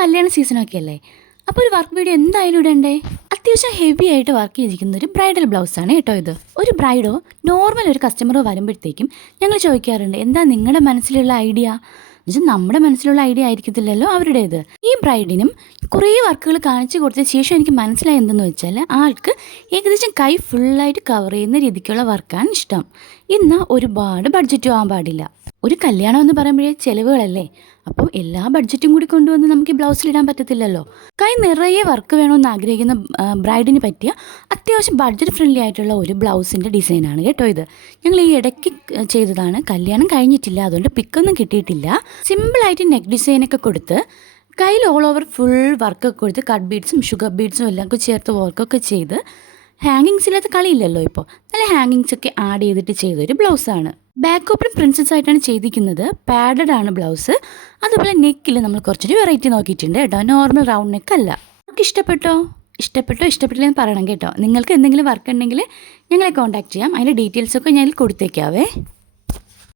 കല്യാണ സീസണൊക്കെ അല്ലേ, അപ്പോൾ ഒരു വർക്ക് വീഡിയോ എന്തായാലും ഇടണ്ടേ. അത്യാവശ്യം ഹെവി ആയിട്ട് വർക്ക് ചെയ്തിരിക്കുന്ന ഒരു ബ്രൈഡൽ ബ്ലൗസാണ് കേട്ടോ ഇത്. ഒരു ബ്രൈഡോ നോർമൽ ഒരു കസ്റ്റമറോ വരുമ്പോഴത്തേക്കും ഞങ്ങൾ ചോദിക്കാറുണ്ട്, എന്താ നിങ്ങളുടെ മനസ്സിലുള്ള ഐഡിയ എന്നുവെച്ചാൽ നമ്മുടെ മനസ്സിലുള്ള ഐഡിയ ആയിരിക്കത്തില്ലല്ലോ അവരുടേത്. ഈ ബ്രൈഡിനും കുറേ വർക്കുകൾ കാണിച്ചു കൊടുത്ത ശേഷം എനിക്ക് മനസ്സിലായി എന്തെന്ന് വെച്ചാൽ ആൾക്ക് ഏകദേശം കൈ ഫുള്ളായിട്ട് കവർ ചെയ്യുന്ന രീതിക്കുള്ള വർക്കാണ് ഇഷ്ടം. എന്നാൽ ഒരുപാട് ബഡ്ജറ്റും ആകാൻ പാടില്ല. ഒരു കല്യാണം എന്ന് പറയുമ്പോഴേ ചിലവുകളല്ലേ, അപ്പോൾ എല്ലാ ബഡ്ജറ്റും കൂടി കൊണ്ടുവന്ന് നമുക്ക് ഈ ബ്ലൗസിലിടാൻ പറ്റത്തില്ലല്ലോ. കൈ നിറയെ വർക്ക് വേണമെന്ന് ആഗ്രഹിക്കുന്ന ബ്രൈഡിന് പറ്റിയ അത്യാവശ്യം ബഡ്ജറ്റ് ഫ്രണ്ട്ലി ആയിട്ടുള്ള ഒരു ബ്ലൗസിൻ്റെ ഡിസൈനാണ് കേട്ടോ ഇത്. ഞങ്ങൾ ഈ ഇടയ്ക്ക് ചെയ്തതാണ്, കല്യാണം കഴിഞ്ഞിട്ടില്ല, അതുകൊണ്ട് പിക്കൊന്നും കിട്ടിയിട്ടില്ല. സിമ്പിളായിട്ട് നെക്ക് ഡിസൈനൊക്കെ കൊടുത്ത് കയ്യിൽ ഓൾ ഓവർ ഫുൾ വർക്കൊക്കെ കൊടുത്ത് കട്ട് ബീഡ്സും ഷുഗർ ബീഡ്സും എല്ലാം ചേർത്ത് വർക്കൊക്കെ ചെയ്ത് ഹാങ്ങിങ്സ് ഇല്ലാത്ത കളിയില്ലല്ലോ ഇപ്പോൾ, നല്ല ഹാങ്ങിങ്സ് ഒക്കെ ആഡ് ചെയ്തിട്ട് ചെയ്തൊരു ബ്ലൗസാണ്. ബാക്ക് ഓപ്പൺ പ്രിൻസസ് ആയിട്ടാണ് ചെയ്തിരിക്കുന്നത്. പാഡഡ് ആണ് ബ്ലൗസ്. അതുപോലെ നെക്കിൽ നമ്മൾ കുറച്ചൊരു വെറൈറ്റി നോക്കിയിട്ടുണ്ട് കേട്ടോ, നോർമൽ റൗണ്ട് നെക്ക് അല്ല. നമുക്ക് ഇഷ്ടപ്പെട്ടില്ലെന്ന് പറയണം കേട്ടോ. നിങ്ങൾക്ക് എന്തെങ്കിലും വർക്ക് ഉണ്ടെങ്കിൽ ഞങ്ങളെ കോൺടാക്ട് ചെയ്യാം, അതിൻ്റെ ഡീറ്റെയിൽസൊക്കെ ഞാൻ കൊടുത്തേക്കാവേ.